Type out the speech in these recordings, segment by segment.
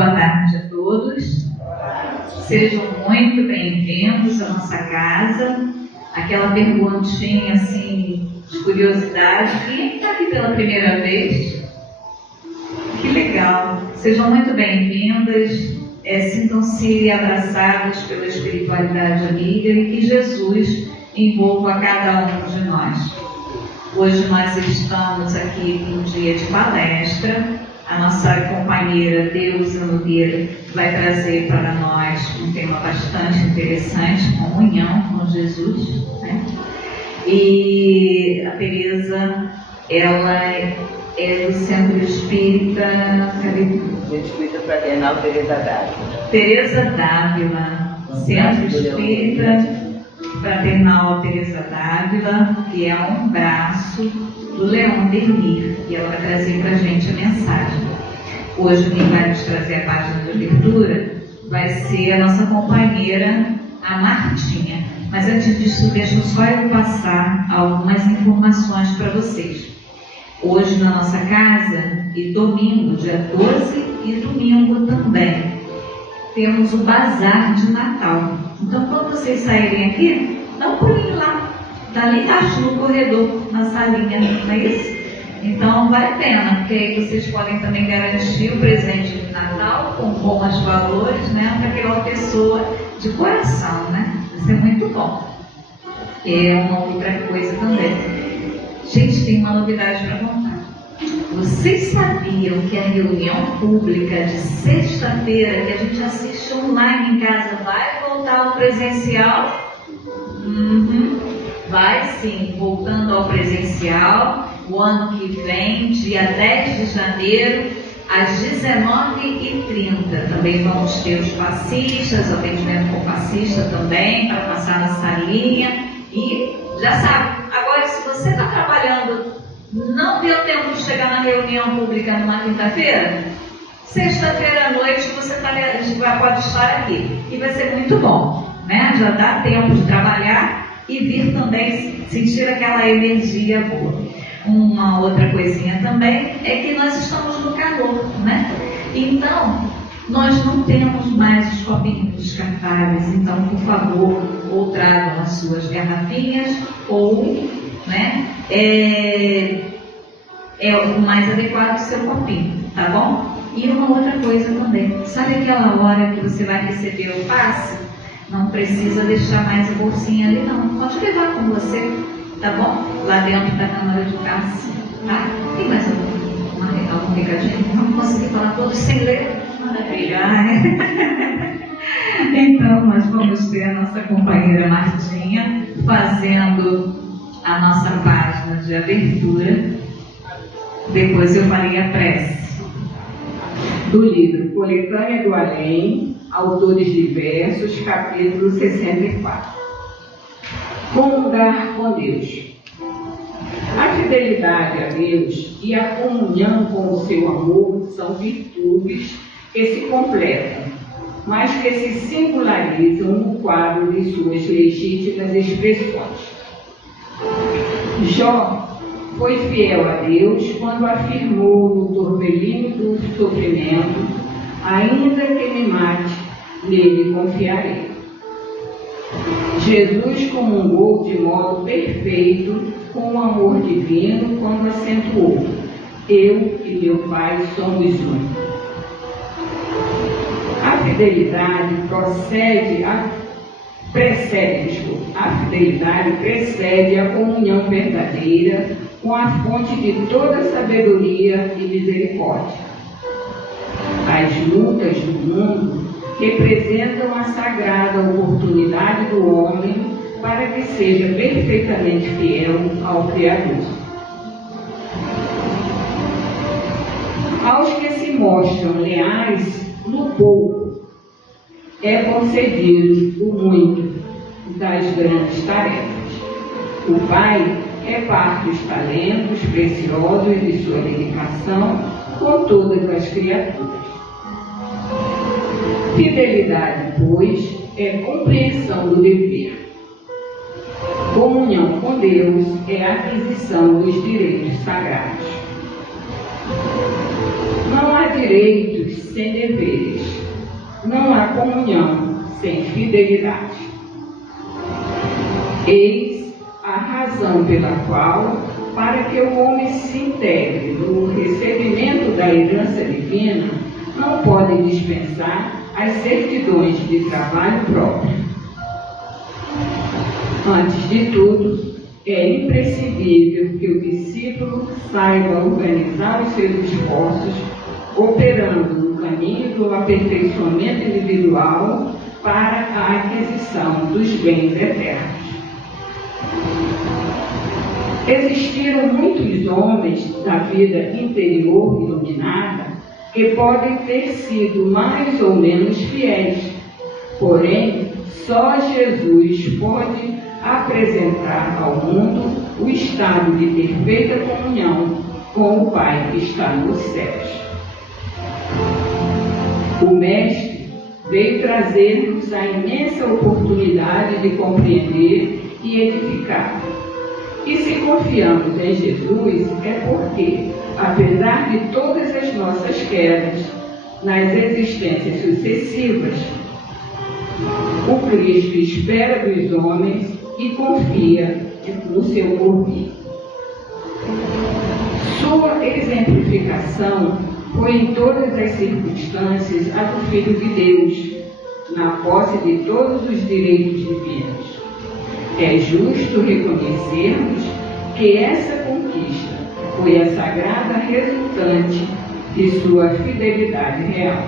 Boa tarde a todos. Sejam muito bem-vindos à nossa casa. Aquela perguntinha assim de curiosidade: quem está aqui pela primeira vez? Que legal! Sejam muito bem-vindas. Sintam-se abraçados pela espiritualidade amiga e que Jesus envolva cada um de nós. Hoje nós estamos aqui em um dia de palestra. A nossa companheira Deusa Nogueira vai trazer para nós um tema bastante interessante, comunhão com Jesus, né? E a Tereza, ela é do Centro Espírita Fraternal Teresa Dávila. Teresa Dávila, Centro Espírita Fraternal Teresa Dávila, que é um braço do Leon Denis, e ela vai trazer para a gente a mensagem. Hoje quem vai nos trazer a página de abertura vai ser a nossa companheira, a Martinha. Mas antes disso, deixa só eu passar algumas informações para vocês. Hoje na nossa casa, e domingo, dia 12 e domingo também, temos o bazar de Natal. Então, quando vocês saírem aqui, dá um pulinho lá. Está ali embaixo no corredor, na salinha, não é isso? Então vale a pena, porque aí vocês podem também garantir o presente de Natal com bons valores, né, para aquela pessoa de coração, né? Isso é muito bom. É uma outra coisa também. Gente, tem uma novidade para contar. Vocês sabiam que a reunião pública de sexta-feira, que a gente assiste online em casa, vai voltar ao presencial? Vai sim, voltando ao presencial, o ano que vem, dia 10 de janeiro, às 19h30. Também vamos ter os passistas, atendimento com passista também, para passar na salinha. E já sabe, agora se você está trabalhando, não deu tempo de chegar na reunião pública numa quinta-feira, sexta-feira à noite você pode estar aqui. E vai ser muito bom, né? Já dá tempo de trabalhar e vir também sentir aquela energia boa. Uma outra coisinha também é que nós estamos no calor, né? Então, nós não temos mais os copinhos descartáveis. Então, por favor, ou tragam as suas garrafinhas, ou, né, é o mais adequado o seu copinho, tá bom? E uma outra coisa também, sabe aquela hora que você vai receber o passe? Não precisa deixar mais a bolsinha ali, não. Pode levar com você, tá bom? Lá dentro da câmara de passe, tá? Tem mais algum recadinho? Não consegui falar todos sem ler? Manda brilhar, né? Então, nós vamos ter a nossa companheira Martinha fazendo a nossa página de abertura. Depois eu farei a prece. Do livro Coletânea do Além, Autores Diversos, capítulo 64. Comungar com Deus. A fidelidade a Deus e a comunhão com o seu amor são virtudes que se completam, mas que se singularizam no quadro de suas legítimas expressões. Jó foi fiel a Deus quando afirmou no turbilhão do sofrimento: ainda que me mate, nele confiarei. Jesus comungou de modo perfeito com o amor divino quando acentuou: eu e meu Pai somos um. A fidelidade precede a comunhão verdadeira com a fonte de toda sabedoria e misericórdia. As lutas do mundo representam a sagrada oportunidade do homem para que seja perfeitamente fiel ao Criador. Aos que se mostram leais no pouco, é concedido o muito das grandes tarefas. O Pai reparte os talentos preciosos de sua dedicação com todas as criaturas. Fidelidade, pois, é compreensão do dever. Comunhão com Deus é a aquisição dos direitos sagrados. Não há direitos sem deveres. Não há comunhão sem fidelidade. Eis a razão pela qual, para que o homem se integre no recebimento da herança divina, não pode dispensar as certidões de trabalho próprio. Antes de tudo, é imprescindível que o discípulo saiba organizar os seus esforços, operando no caminho do aperfeiçoamento individual para a aquisição dos bens eternos. Existiram muitos homens da vida interior iluminada que podem ter sido mais ou menos fiéis, porém, só Jesus pode apresentar ao mundo o estado de perfeita comunhão com o Pai que está nos céus. O Mestre veio trazer-nos a imensa oportunidade de compreender e edificar. E se confiamos em Jesus é porque, apesar de todas as nossas quedas nas existências sucessivas, o Cristo espera dos homens e confia no seu porvir. Sua exemplificação foi em todas as circunstâncias a do Filho de Deus, na posse de todos os direitos divinos. É justo reconhecermos que essa conquista foi a sagrada resultante de sua fidelidade real.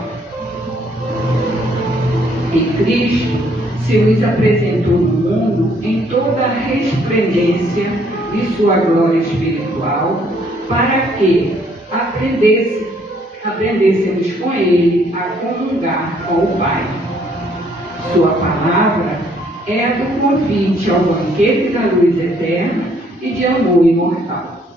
E Cristo se nos apresentou no mundo em toda a resplendência de sua glória espiritual, para que aprendêssemos com Ele a comungar com o Pai. Sua palavra é a do convite ao banquete da luz eterna e de amor imortal.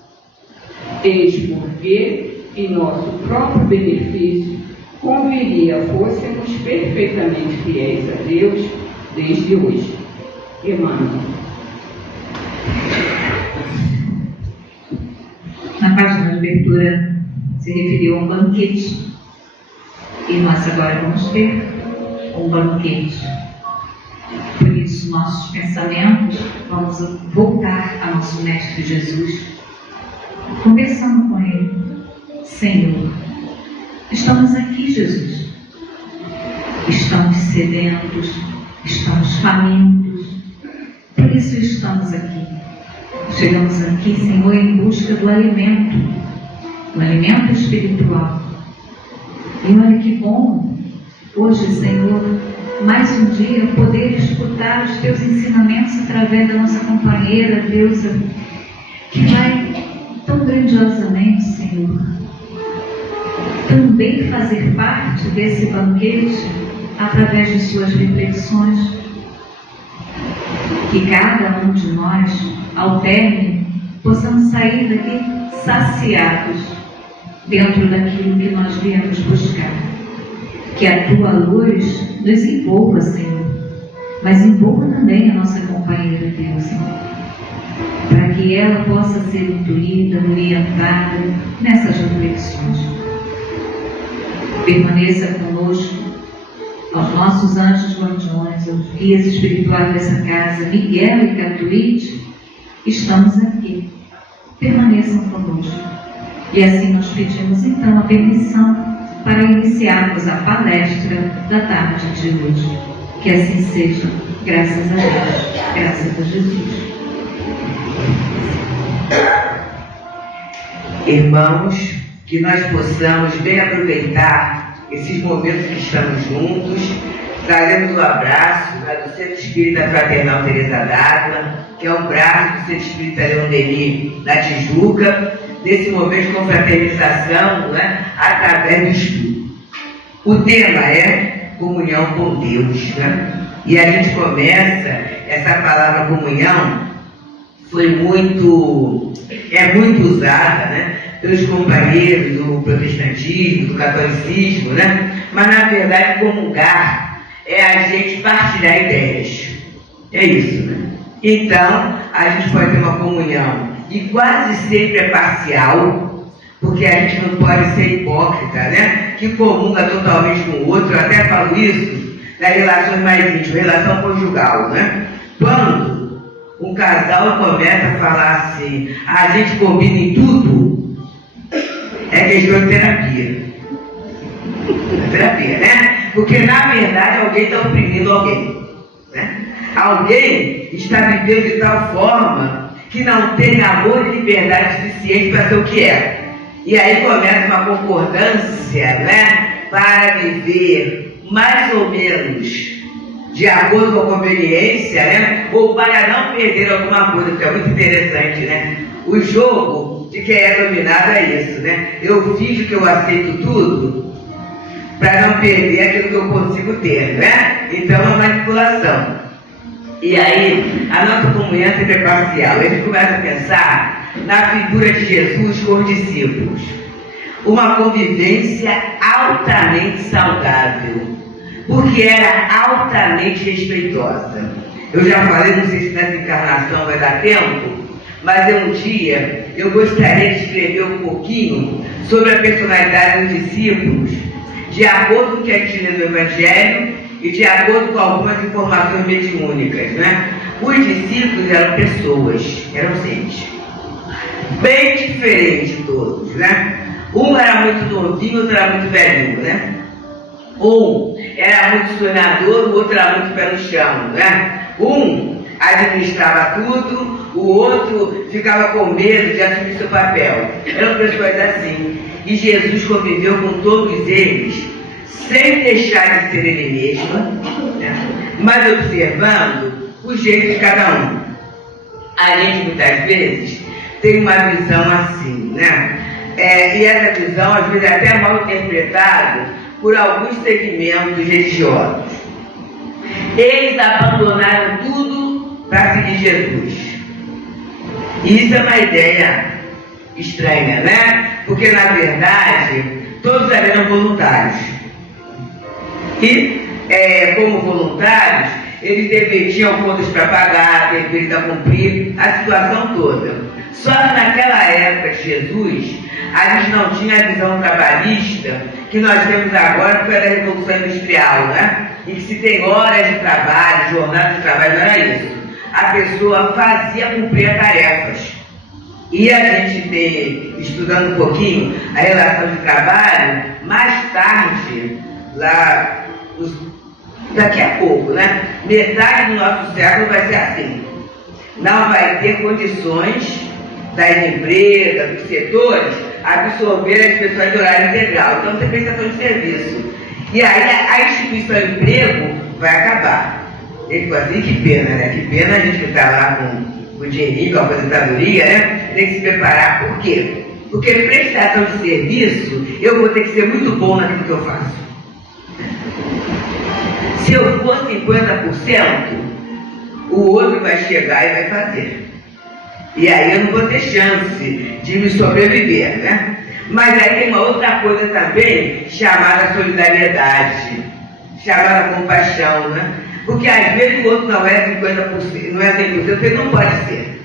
Eis porque, em nosso próprio benefício, conviria fôssemos perfeitamente fiéis a Deus desde hoje. Emmanuel. Na página de abertura se referiu a um banquete, e nós agora vamos ver um banquete. Por isso, nossos pensamentos, vamos voltar a nosso Mestre Jesus, conversando com Ele. Senhor, estamos aqui, Jesus. Estamos sedentos, estamos famintos, por isso estamos aqui. Chegamos aqui, Senhor, em busca do alimento espiritual. E olha que bom, hoje, Senhor, mais um dia poder escutar os Teus ensinamentos através da nossa companheira, Deusa, que vai tão grandiosamente, Senhor, também fazer parte desse banquete através de suas reflexões. Que cada um de nós, ao término, possamos sair daqui saciados dentro daquilo que nós viemos buscar. Que a Tua luz nos envolva, Senhor, mas envolva também a nossa companheira, Deus, para que ela possa ser intuída, orientada nessas reflexões. Permaneça conosco, aos nossos anjos guardiões, aos guias espirituais dessa casa, Miguel e Catuíde, estamos aqui. Permaneçam conosco. E assim nós pedimos então a permissão para iniciarmos a palestra da tarde de hoje. Que assim seja, graças a Deus, graças a Jesus. Irmãos, que nós possamos bem aproveitar esses momentos que estamos juntos. Trazemos o abraço do Centro Espírita Fraternal Teresa d'Ávila, que é um braço do Centro Espírita Leão Denis na Tijuca, nesse momento de confraternização, através do estudo. O tema é comunhão com Deus, E a gente começa, essa palavra comunhão é muito usada, pelos companheiros do protestantismo, do catolicismo, Mas na verdade comungar é a gente partilhar ideias. É isso, Então, a gente pode ter uma comunhão e quase sempre é parcial, porque a gente não pode ser hipócrita, né? Que comunga totalmente com o outro. Eu até falo isso nas relações mais íntimas, relação conjugal, né? Quando um casal começa a falar assim, a gente combina em tudo, é questão de terapia. É terapia, né? Porque na verdade alguém está oprimindo alguém, né? Alguém está vivendo de tal forma que não tem amor e liberdade suficiente para ser o que é. E aí começa uma concordância, né, para viver mais ou menos de acordo com a conveniência, né, ou para não perder alguma coisa, que é muito interessante, né? O jogo de quem é dominado é isso, né? Eu finjo que eu aceito tudo para não perder aquilo que eu consigo ter, né? Então é uma manipulação. E aí, a nossa comunhão sempre é parcial. A gente começa a pensar na figura de Jesus com os discípulos. Uma convivência altamente saudável, porque era altamente respeitosa. Eu já falei, não sei se nessa encarnação vai dar tempo, mas um dia eu gostaria de escrever um pouquinho sobre a personalidade dos discípulos, de acordo com o que a gente lê no Evangelho e de acordo com algumas informações mediúnicas, né? Os discípulos eram pessoas, eram seres bem diferentes todos, né? Um era muito novinho, outro era muito velhinho, né? Um era muito sonhador, o outro era muito pé no chão, né? Um administrava tudo, o outro ficava com medo de assumir seu papel. Eram pessoas assim. E Jesus conviveu com todos eles, sem deixar de ser ele mesmo, né? Mas observando o jeito de cada um. A gente muitas vezes tem uma visão assim, né? E essa visão às vezes é até mal interpretada por alguns segmentos religiosos. Eles abandonaram tudo para seguir Jesus. Isso é uma ideia estranha, né? Porque na verdade todos eram voluntários. E como voluntários, eles tinham contas para pagar, deveriam cumprir a situação toda. Só que naquela época de Jesus, a gente não tinha a visão trabalhista que nós temos agora, que foi da Revolução Industrial, né? E que se tem horas de trabalho, jornada de trabalho, não era isso. A pessoa fazia cumprir as tarefas. E a gente tem, estudando um pouquinho a relação de trabalho, mais tarde, daqui a pouco, né? Metade do nosso século vai ser assim. Não vai ter condições das empresas, dos setores, absorver as pessoas de horário integral. Então tem prestação de serviço. E aí a instituição de emprego vai acabar. Ele ficou assim, que pena, né? Que pena a gente que está lá com o dinheirinho, com a aposentadoria, né? Tem que se preparar. Por quê? Porque prestação de serviço, eu vou ter que ser muito bom naquilo que eu faço. Se eu for 50%, o outro vai chegar e vai fazer. E aí eu não vou ter chance de me sobreviver, né? Mas aí tem uma outra coisa também, chamada solidariedade, chamada compaixão, né? Porque às vezes o outro não é 50%, não é 100%, ele não pode ser.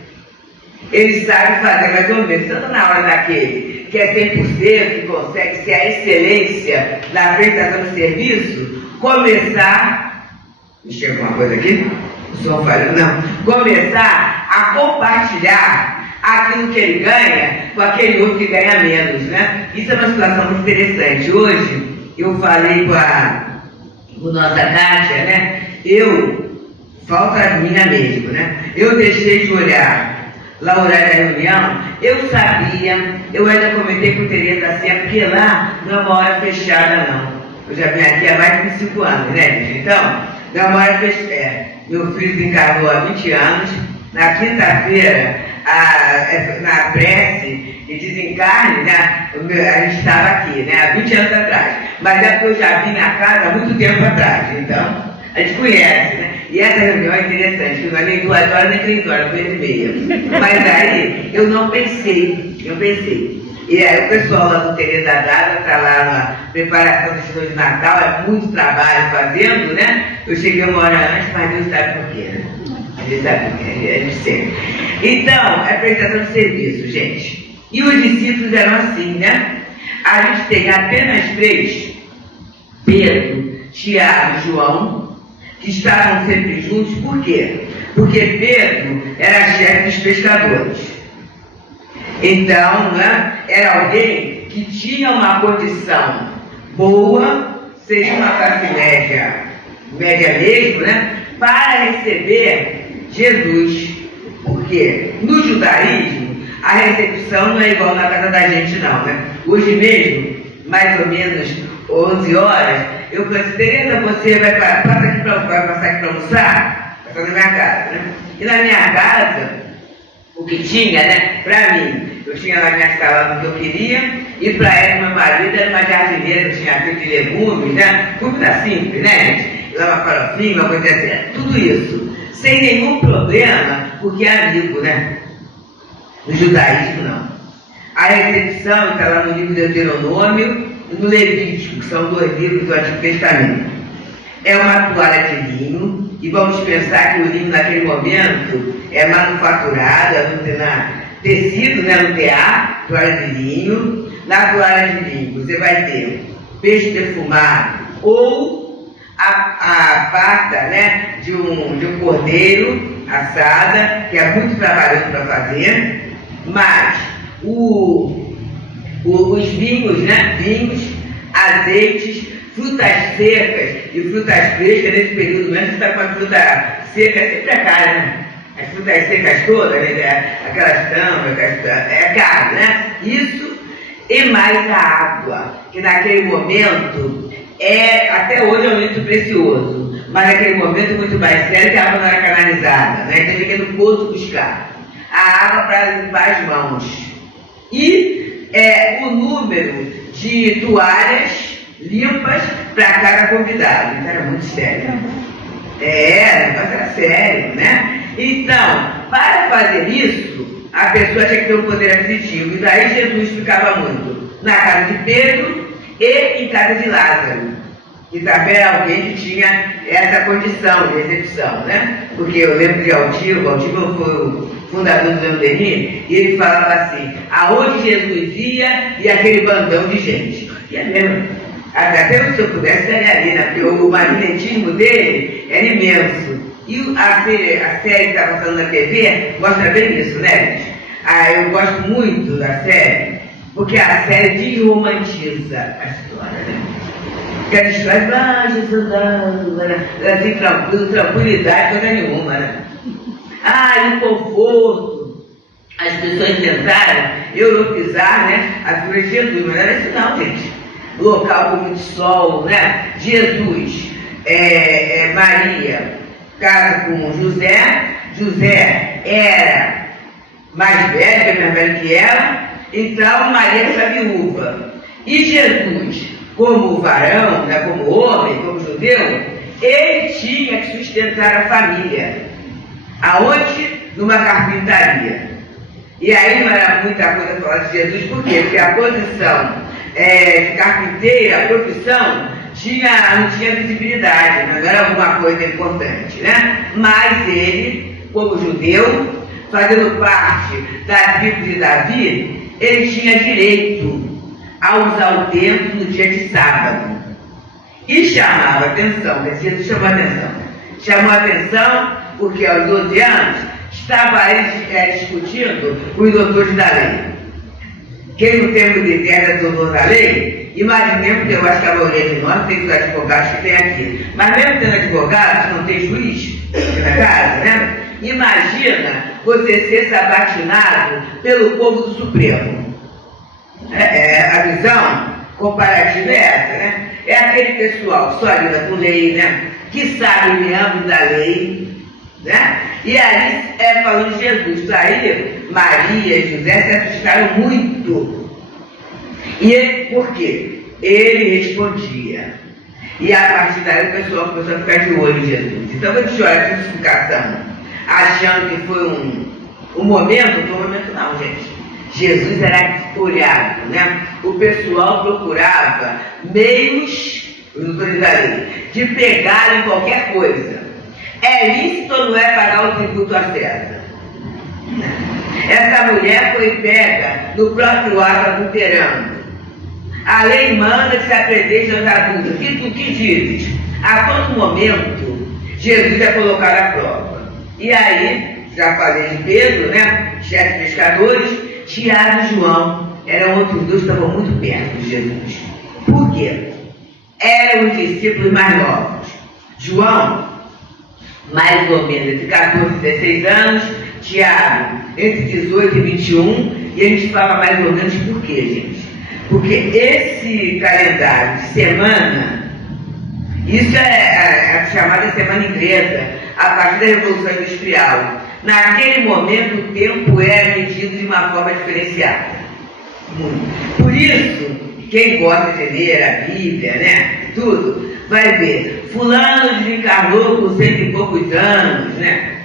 Ele sabe fazer mais ou menos, tanto na hora daquele que é 100%, que consegue ser a excelência na prestação de serviço, começar, deixa eu ver uma coisa aqui, o som falhou, não, começar a compartilhar aquilo que ele ganha com aquele outro que ganha menos, né? Isso é uma situação muito interessante. Hoje, eu falei com a nossa Kátia, né? Falta a minha mesmo, né? Eu deixei de olhar lá o horário da reunião, eu sabia, eu ainda comentei com o Tereza assim, porque lá não é uma hora fechada, não. Eu já vim aqui há mais de 5 anos, né, gente? Então, não é uma hora fechada. Meu filho desencarnou há 20 anos, na quinta-feira, na prece de desencarne, né, a gente estava aqui, né, há 20 anos atrás. Mas é porque eu já vim na casa há muito tempo atrás, então a gente conhece, né? E essa reunião é interessante, que não é nem 2 horas nem 3 horas, 2h30. Mas aí eu não pensei. E aí o pessoal lá do Tereza Dada está lá na preparação do Senhor de Natal, é muito trabalho fazendo, né? Eu cheguei 1 hora antes, mas Deus sabe por quê, né? Ele sabe por quê, é de sempre. Então, é prestação de serviço, gente. E os discípulos eram assim, né? A gente tem apenas 3, Pedro, Tiago e João, que estavam sempre juntos. Por quê? Porque Pedro era chefe dos pescadores. Então, né, era alguém que tinha uma condição boa, seria uma classe média mesmo, né, para receber Jesus. Porque no judaísmo, a recepção não é igual na casa da gente, não, né? Hoje mesmo, mais ou menos 11 horas, eu falei assim: Tereza, você vai passar aqui para almoçar? Vai fazer na minha casa, né? E na minha casa, o que tinha, né, para mim, eu tinha lá minha salada que eu queria, e para ela, meu marido, era uma jardineira que tinha feito de legumes, né? Comida simples, né, gente? Lá uma farofinha, uma coisa assim, tudo isso, sem nenhum problema, porque é amigo, né? No judaísmo, não. A recepção está lá no livro de Deuteronômio e no Levítico, que são 2 livros do Antigo Testamento. É uma toalha de linho, e vamos pensar que o linho naquele momento é manufaturado, tecido, né, no tear, toalha de linho. Na toalha de linho você vai ter peixe defumado ou a pata, né, de um cordeiro assada, que é muito trabalhoso para fazer, mas os vinhos, né, azeites, frutas secas e frutas frescas. Nesse período mesmo, você está com a fruta seca, sempre é cara, né? As frutas secas todas, né? Aquelas tampas, é caro, né? Isso e mais a água, que naquele momento, até hoje é um litro precioso, mas naquele momento muito mais sério, que a água não era canalizada, né? Então fica no poço buscar a água para limpar as mãos. E o número de toalhas limpas para cada convidado. Então era muito sério. O negócio era sério, né? Então, para fazer isso, a pessoa tinha que ter um poder aquisitivo. E daí Jesus ficava muito na casa de Pedro e em casa de Lázaro. E também era alguém que tinha essa condição de recepção, né? Porque eu lembro de Altivo foi o fundador do Denis, e ele falava assim: aonde Jesus ia e aquele bandão de gente. E é mesmo. Até se eu pudesse estaria ali, né? Porque o magnetismo dele era imenso. E a série que está passando na TV mostra bem isso, né, gente? Eu gosto muito da série, porque a série desromantiza a história, né? Porque a história Jesus andando, assim, tranquilidade, coisa nenhuma, né? E o conforto. As pessoas tentaram europeizar, né, a figura de Jesus, mas não era isso não, gente. Local com muito sol, né? Jesus, Maria, casa com José. José era mais velho, mais velho que ela, então Maria era viúva. E Jesus, como varão, né, como homem, como judeu, ele tinha que sustentar a família. Aonde? Numa carpintaria. E aí não era muita coisa falar de Jesus, por quê? Porque a posição de carpinteira, a profissão, não tinha visibilidade, não era alguma coisa importante, né? Mas ele, como judeu, fazendo parte da tribo de Davi, ele tinha direito a usar o templo no dia de sábado. E chamava atenção, Jesus chamou atenção porque aos 12 anos estava ele discutindo com os doutores da lei. Quem no tempo de terra é doutor da lei, imagine, porque eu acho que a maioria de nós tem os advogados que tem aqui. Mas mesmo tendo advogado, se não tem juiz na casa, né? Imagina você ser sabatinado pelo povo do Supremo. A visão comparativa é essa, né? É aquele pessoal que só lida com lei, né? Que sabe me âmbito da lei, né? E aí, falando de Jesus, aí Maria e José se assustaram muito. E por quê? Ele respondia. E a partir daí o pessoal começou a ficar de olho em Jesus. Então, quando a gente olha a crucificação, achando que foi um momento não, gente. Jesus era olhado, né? O pessoal procurava meios, os doutores da lei, de pegar em qualquer coisa. É lícito ou não é pagar o tributo a César? Essa mulher foi pega no próprio ato adulterando. A lei manda que se apredeje aos adultos. Que dizes? A todo momento, Jesus é colocado à prova. E aí, já falei de Pedro, né? Chefe de pescadores, Tiago e João eram outros dois que estavam muito perto de Jesus. Por quê? Eram os discípulos mais novos. João, mais ou menos entre 14 e 16 anos, Tiago, entre 18 e 21, e a gente fala mais ou menos por quê, gente? Porque esse calendário de semana, isso é a chamada semana inglesa, a partir da Revolução Industrial. Naquele momento, o tempo era medido de uma forma diferenciada. Por isso, quem gosta de ler a Bíblia, né, tudo, vai ver, fulano desencarnou com 100 e poucos anos, né?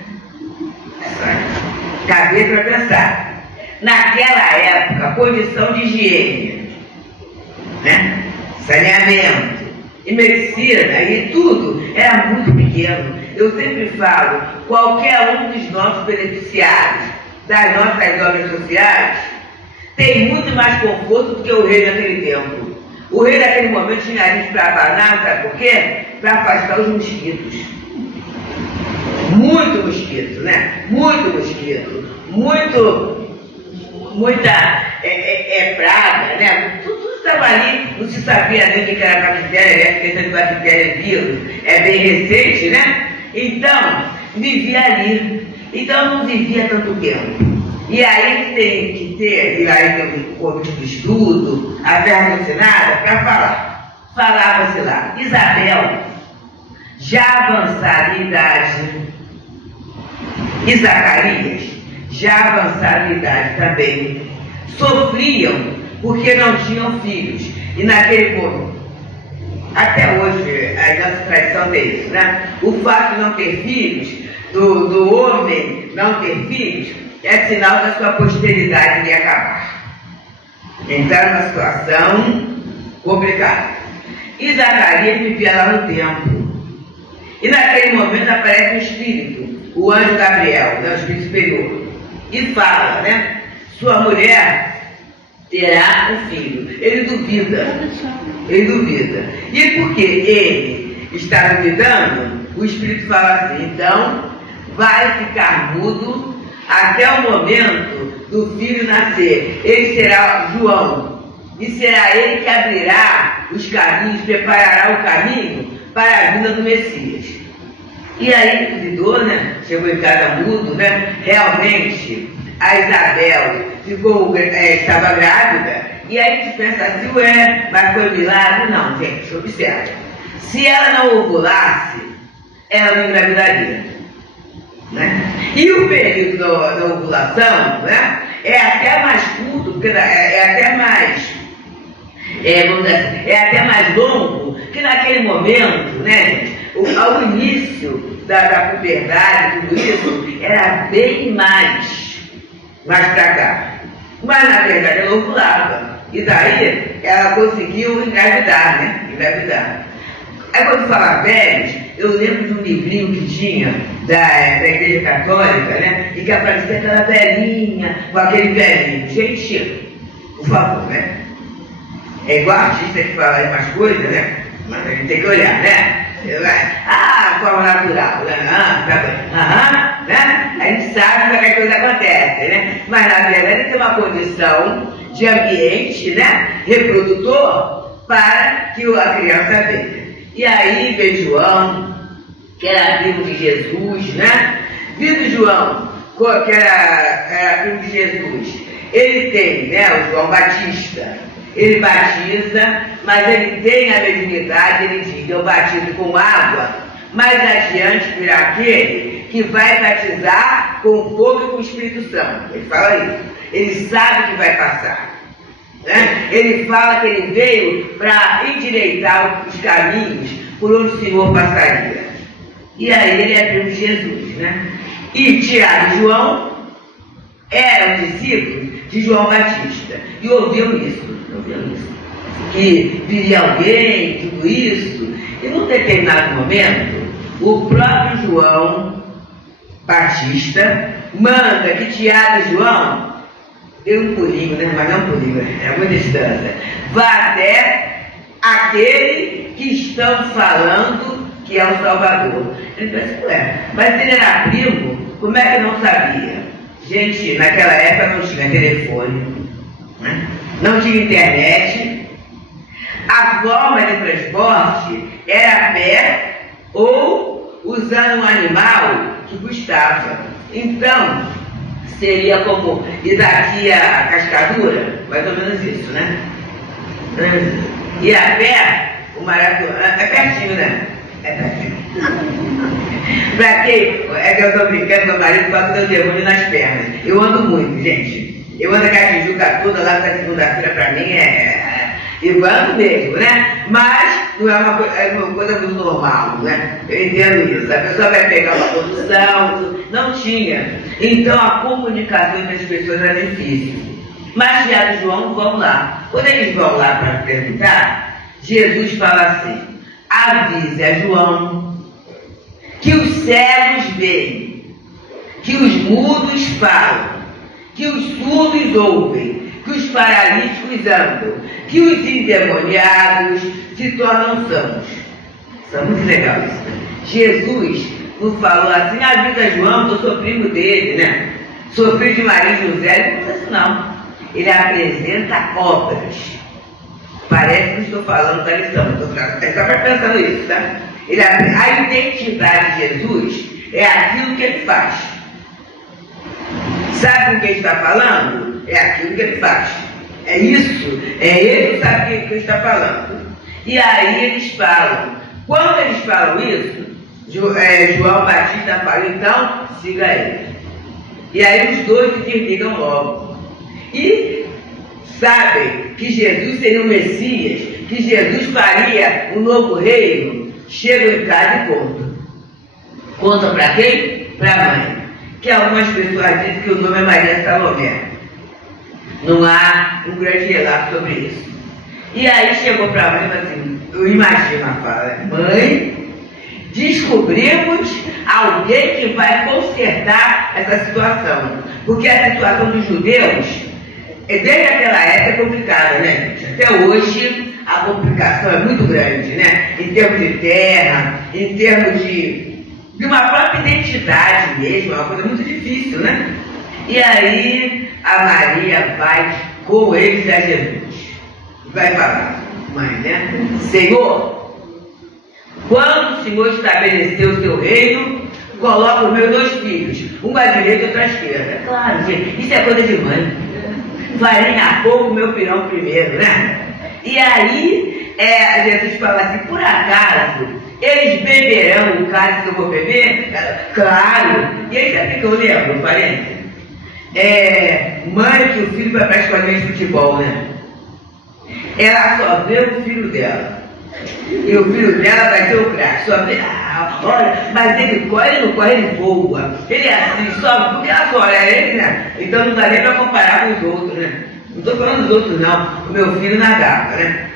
Cabeça para pensar. Naquela época, condição de higiene, né? Saneamento e medicina e tudo era muito pequeno. Eu sempre falo, qualquer um dos nossos beneficiários das nossas obras sociais tem muito mais conforto do que o rei naquele tempo. O rei naquele momento tinha gente para abanar, sabe por quê? Para afastar os mosquitos. Muito mosquito, né? Muito mosquito. Muita praga, né? Tudo estava ali, não se sabia nem o que era bactéria, né? Questão de bactéria, vírus, é bem recente, né? Então, vivia ali. Então, não vivia tanto tempo. E aí tem que ter, e aí tem um convite de estudo, a terra ensinada, para falar. Falava-se lá, Isabel, já avançada em idade, e Zacarias, já avançada em idade também, sofriam porque não tinham filhos. E naquele momento, até hoje, a nossa tradição é isso, né? O fato de não ter filhos, do homem não ter filhos, é sinal da sua posteridade de acabar. Entrar numa situação complicada. E Zacarias vivia lá no templo. E naquele momento aparece um espírito, o anjo Gabriel, o espírito superior, e fala, né? Sua mulher terá um filho. Ele duvida. E porque ele está duvidando, o espírito fala assim, então vai ficar mudo até o momento do filho nascer. Ele será João, e será ele que abrirá os caminhos, preparará o caminho para a vinda do Messias. E aí duvidou, né? Chegou em casa mudo, né? Realmente, a Isabel estava grávida, e aí a gente pensa assim, mas foi milagre? Não, gente, observa. Se ela não ovulasse, ela não engravidaria. Né? E o período da ovulação, né, é até mais curto, porque é até mais longo, que naquele momento, né, ao início da puberdade, tudo isso, era bem mais pra cá. Mas na verdade ela ovulava. E daí ela conseguiu engravidar, né? Aí quando fala velhos, eu lembro de um livrinho que tinha da Igreja Católica, né? E que aparecia aquela velhinha, com aquele velhinho. Gente, por favor, né? É igual artista que fala umas coisas, né? Mas a gente tem que olhar, né? Forma natural, né? Né? A gente sabe que a coisa acontece, né? Mas na verdade tem uma condição de ambiente, né? Reprodutor para que a criança venha. E aí vem João, que era primo de Jesus, né? Vindo João, que era primo de Jesus, ele tem, né, o João Batista, ele batiza, mas ele tem a mediunidade, ele diz, eu batizo com água, mais adiante virá aquele que vai batizar com fogo e com o Espírito Santo. Ele fala isso, ele sabe que vai passar. Né? Ele fala que ele veio para endireitar os caminhos por onde o Senhor passaria. E aí ele é primo de Jesus, né? E Tiago e João eram discípulos de João Batista. E ouviam isso. Que viria alguém, tudo isso. E num determinado momento, o próprio João Batista manda que Tiago e João dê um pulinho, né? Mas não um pulinho, é muita distância. Vá até aquele que estão falando que é o Salvador. Ele pensa, ué, mas ele era primo, como é que não sabia? Gente, naquela época não tinha telefone, né? Não tinha internet, a forma de transporte era a pé ou usando um animal que custava. Então, seria como ir daqui a Cascadura, mais ou menos isso, né? E a pé, o Maracanã, é pertinho, né? É pertinho. Pra quê? É que eu tô brincando, meu marido fala que eu demônio nas pernas. Eu ando muito, gente. Eu ando com a Tijuca toda lá da segunda-feira, pra mim eu ando mesmo, né? Mas não é uma coisa muito normal, né? Eu entendo isso. A pessoa vai pegar uma condução, não tinha. Então a comunicação entre as pessoas era difícil. Mas Tiago e João, vamos lá. Quando eles vão lá para perguntar, Jesus fala assim: avise a João que os cegos veem, que os mudos falam, que os surdos ouvem, que os paralíticos andam, que os endemoniados se tornam sãos. Isso é muito legal isso, né? Jesus não falou assim, avisa João, eu sou primo dele, né? Sou filho de Maria e José, não fala isso não. Ele apresenta obras. Parece que eu estou falando da lição, é só para pensar nisso, tá? A identidade de Jesus é aquilo que ele faz. Sabe com quem ele está falando? É aquilo que ele faz. É isso, é ele que sabe o que ele está falando. E aí eles falam. Quando eles falam isso, João Batista fala, então, siga ele. E aí os dois se desligam logo. E sabem que Jesus seria o Messias, que Jesus faria um novo reino. Chegam em casa e contam. Contam para quem? Para a mãe. Que algumas pessoas dizem que o nome é Maria Salomé. Não há um grande relato sobre isso. E aí chegou para a mãe e falou assim, eu imagino a fala, mãe, descobrimos alguém que vai consertar essa situação. Porque a situação dos judeus, desde aquela época, é complicada, né? Até hoje, a complicação é muito grande, né? Em termos de terra, em termos de uma própria identidade mesmo, é uma coisa muito difícil, né? E aí, a Maria vai com eles a Jesus. Vai falar, mãe, né? Senhor, quando o Senhor estabeleceu o seu reino, coloca os meus dois filhos, um à direita e outro à esquerda. Claro, gente, isso é coisa de mãe. Vai nem a pouco o meu pirão primeiro, né? E aí, Jesus fala assim, por acaso, eles beberão o cálice que eu vou beber? Claro. E aí, sabe o que eu lembro, parente? Mãe que o filho vai para a escolinha de futebol, né? Ela só vê o filho dela. E o filho dela vai ser o craque. Só vê, olha, mas ele corre, ele não corre, ele voa. Ele é assim, só porque ela só olha ele, né? Então não dá nem para comparar com os outros, né? Não estou falando dos outros, não. O meu filho nadava, né?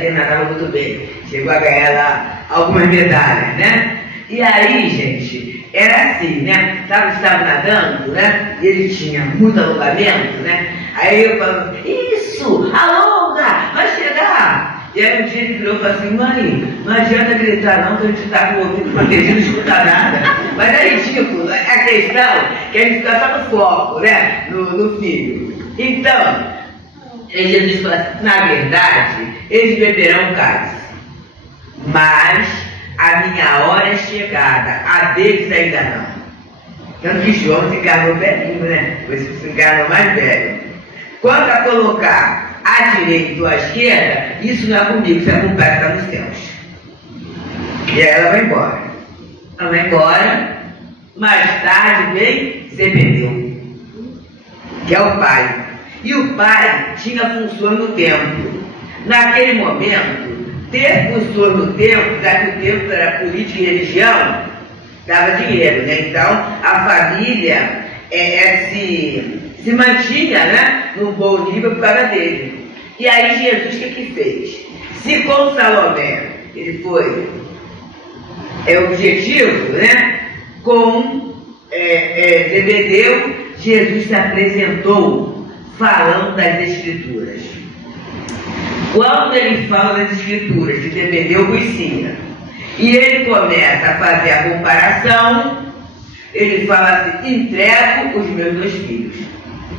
Ele nadava muito bem. Chegou a ganhar lá algumas medalhas, né? E aí, gente, era assim, né? Estava nadando, né? E ele tinha muito alongamento, né? Aí eu falo, isso, alonga, vai chegar. E aí um dia ele virou e falou assim, mãe, não adianta gritar não, que a gente está com o ouvido protegido, não escuta nada. Mas é ridículo, a questão é que a gente está só no foco, né? No filho. Então, Jesus falou assim, na verdade, eles beberão cálice, mas a minha hora é chegada, a deles ainda não. Tanto que João se encarnou velhinho, né? Você se encarnou mais velho. Quanto a colocar à direita ou à esquerda, isso não é comigo, isso é com o Pai que está nos céus. E aí ela vai embora. Ela vai embora, mais tarde vem Zebedeu, que é o pai. E o pai tinha funções no templo. Naquele momento, ter funções no templo, já que o templo era política e religião, dava dinheiro, né? Então, a família se mantinha, né, num bom nível por causa dele. E aí Jesus o que fez? Se com Salomé ele foi objetivo, né, com Zebedeu Jesus se apresentou falando das Escrituras. Quando ele fala das Escrituras, que dependeu conhecia, e ele começa a fazer a comparação, ele fala assim: entrego os meus 2 filhos.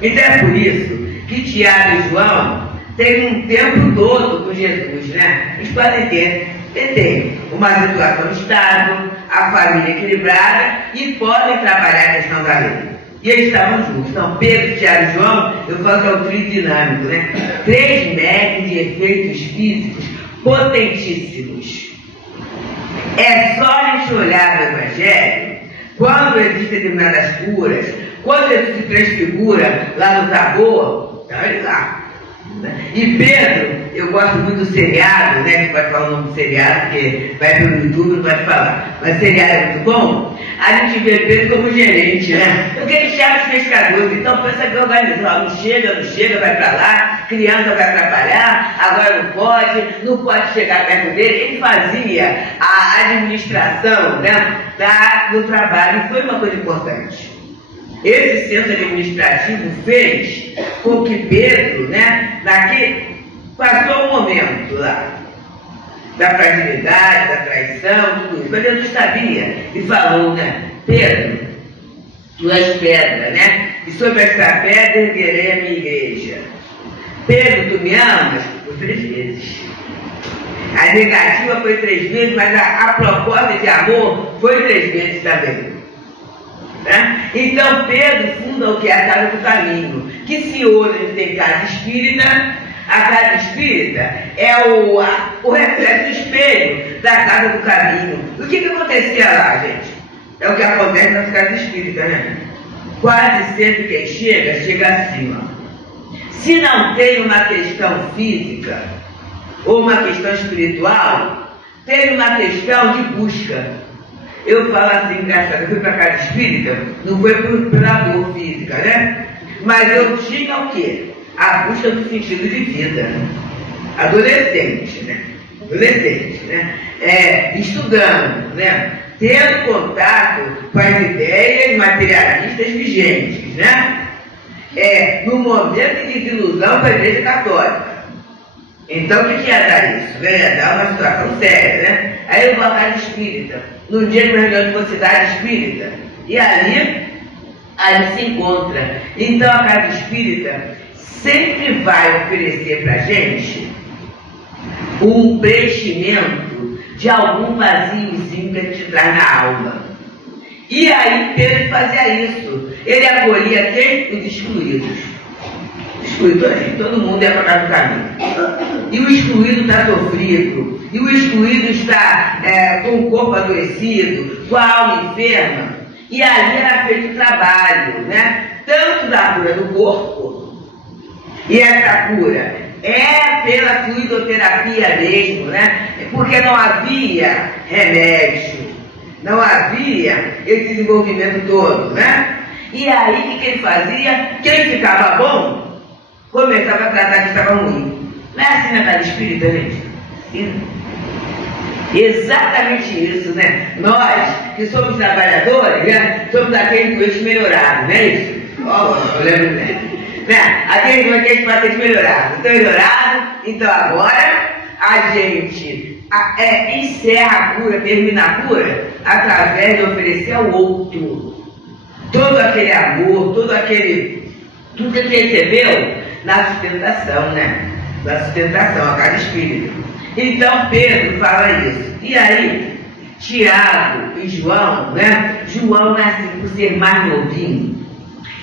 Então é por isso que Tiago e João têm um tempo todo com Jesus, né? Eles podem ter uma situação estável, a família equilibrada e podem trabalhar a questão da lei. E eles estavam juntos. Então, Pedro, Tiago e João, eu falo que é o trio dinâmico, né? 3 médios de efeitos físicos potentíssimos. É só a gente olhar no Evangelho, quando existem determinadas curas, quando Jesus se transfigura lá no Tabor, então ele lá. E Pedro, eu gosto muito do seriado, né? Que pode falar o nome do seriado, porque vai pelo YouTube, não pode falar. Mas o seriado é muito bom. A gente vê Pedro como gerente, né? Porque ele chama os pescadores, então pensa que organizou. Não chega, vai para lá, criança vai atrapalhar, agora não pode chegar perto dele. Ele fazia a administração, né, do trabalho, e foi uma coisa importante. Esse centro administrativo fez com que Pedro, né, passou um momento lá da fragilidade, da traição, tudo isso. Mas Jesus sabia e falou, né: Pedro, tu és pedra, né? E sobre esta pedra erguerei a minha igreja. Pedro, tu me amas? Por 3 vezes. A negativa foi 3 vezes, mas a proposta de amor foi 3 vezes também. Né? Então Pedro funda o que é a Casa do Caminho, que se hoje ele tem casa espírita, a casa espírita é o reflexo espelho da Casa do Caminho. O que acontecia lá, gente? É o que acontece nas casas espíritas, né? Quase sempre quem chega assim, ó. Se não tem uma questão física ou uma questão espiritual, tem uma questão de busca. Eu falo assim, engraçado, eu fui para a casa espírita, não foi pela dor física, né? Mas eu tinha o quê? A busca do sentido de vida. Adolescente, né? Estudando, né? Tendo contato com as ideias materialistas vigentes, né? No momento de desilusão com a Igreja Católica. Então o que ia dar isso? Ia dar uma situação séria, né? Aí eu vou à casa espírita, num dia de uma reunião de mocidade espírita, e ali a gente se encontra. Então a casa espírita sempre vai oferecer para a gente um preenchimento de algum vaziozinho que a gente traz na alma. E aí Pedro fazia isso. Ele acolhia quem? Os excluídos. Todo mundo é para cá do caminho. E o excluído está sofrido. E o excluído está com o corpo adoecido, com a alma enferma. E ali era feito o trabalho, né? Tanto da cura do corpo, e essa cura é pela fluidoterapia mesmo, né? Porque não havia remédio, não havia esse desenvolvimento todo, né? E aí o que ele fazia? Quem ficava bom começava a tratar que estava ruim. Não é assim na casa espírita, gente? Sim. Exatamente isso, né? Nós, que somos trabalhadores, né? Somos aqueles doentes melhorados, não é isso? Eu lembro, né? Aqueles doentes pacientes melhorados. Então agora a gente encerra a cura, termina a cura, através de oferecer ao outro todo aquele amor, tudo que ele recebeu na sustentação, né? Na sustentação, a casa espírita. Então Pedro fala isso. E aí, Tiago e João, né? João é assim, por ser mais novinho,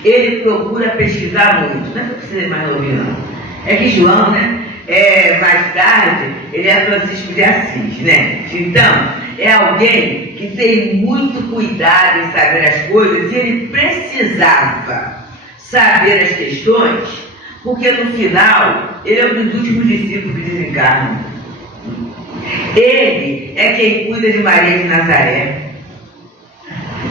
ele procura pesquisar muito. Não é por ser mais novinho, não. É que João, né? Mais tarde, ele é Francisco de Assis, né? Então, é alguém que tem muito cuidado em saber as coisas, e ele precisava saber as questões, porque no final, ele é um dos últimos discípulos que desencarnam. Ele é quem cuida de Maria de Nazaré,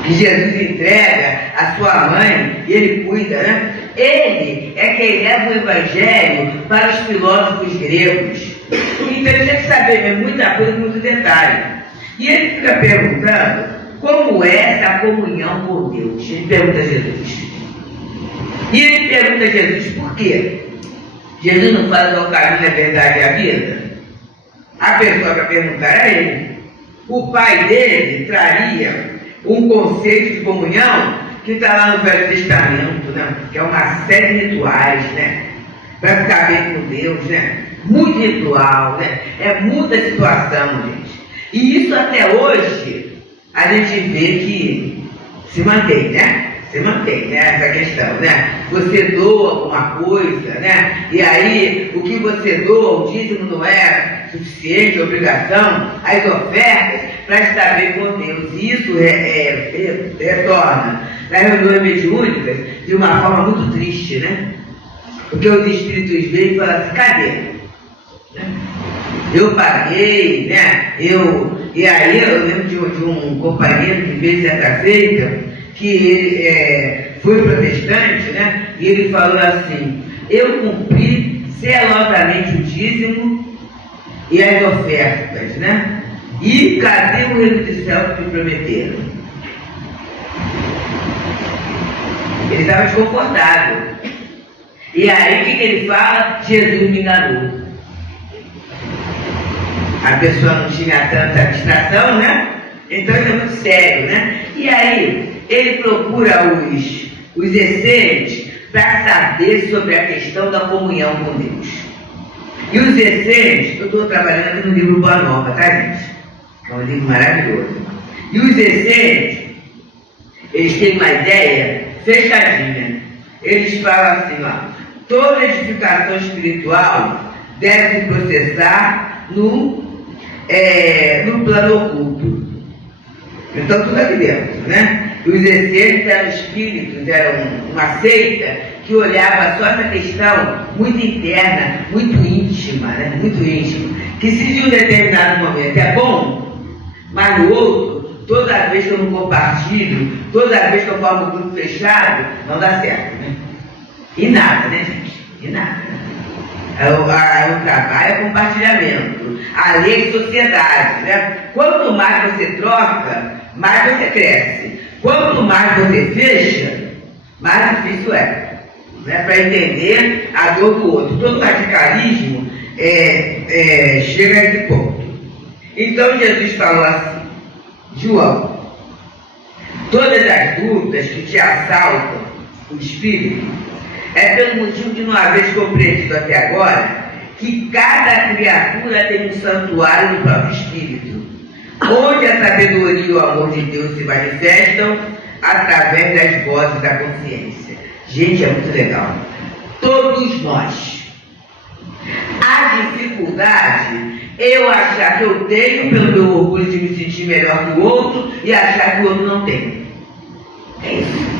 que Jesus entrega a sua mãe e ele cuida, né? Ele é quem leva o Evangelho para os filósofos gregos. Então ele tem que saber muita coisa, muito detalhe. E ele fica perguntando como é essa comunhão com Deus. Ele pergunta a Jesus. E ele pergunta a Jesus, por quê? Jesus não fala que é o caminho, a verdade e a vida? A pessoa para perguntar era ele. O pai dele traria um conceito de comunhão que está lá no Velho Testamento, né? Que é uma série de rituais, né? Para ficar bem com Deus, né? Muito ritual, né? É muita situação, gente. E isso até hoje a gente vê que se mantém, né? Se mantém, né? Essa questão, né? Você doa alguma coisa, né? E aí, o que você doa, o dízimo não é suficiente, obrigação, as ofertas, para estar bem com Deus. E isso retorna nas reuniões mediúnicas de uma forma muito triste, né? Porque os espíritos vêm e falam assim, cadê? Eu paguei, né? E aí eu lembro de um companheiro que veio certa feita, que ele foi protestante, né? E ele falou assim, eu cumpri zelosamente o dízimo e as ofertas, né? E cadê o reino de céu que me prometeram? Ele estava desconfortável. E aí o que ele fala? Jesus me enganou. A pessoa não tinha tanta distração, né? Então isso é muito sério, né? E aí ele procura os essênios para saber sobre a questão da comunhão com Deus. E os essênios, eu estou trabalhando aqui no livro Boa Nova, tá, gente? É um livro maravilhoso. E os essênios, eles têm uma ideia fechadinha. Eles falam assim, ó, toda edificação espiritual deve se processar no plano oculto. Então tudo aqui dentro, né? E os essênios eram espíritos, eram uma seita que olhava só essa questão muito interna, muito íntima, né? Muito íntima. Que se de um determinado momento é bom, mas no outro, toda vez que eu não compartilho, toda vez que eu formo um grupo fechado, não dá certo, né? E nada, né, gente? E nada. O trabalho é compartilhamento. A lei de sociedade, né? Quanto mais você troca, mais você cresce. Quanto mais você fecha, mais difícil é. Né? Para entender a dor do outro. Todo radicalismo chega a esse ponto. Então Jesus falou assim, João, todas as dúvidas que te assaltam o espírito é pelo motivo de não haver compreendido até agora que cada criatura tem um santuário do próprio espírito, onde a sabedoria e o amor de Deus se manifestam através das vozes da consciência. Gente, é muito legal. Todos nós. A dificuldade é eu achar que eu tenho pelo meu orgulho de me sentir melhor que o outro e achar que o outro não tem. É isso.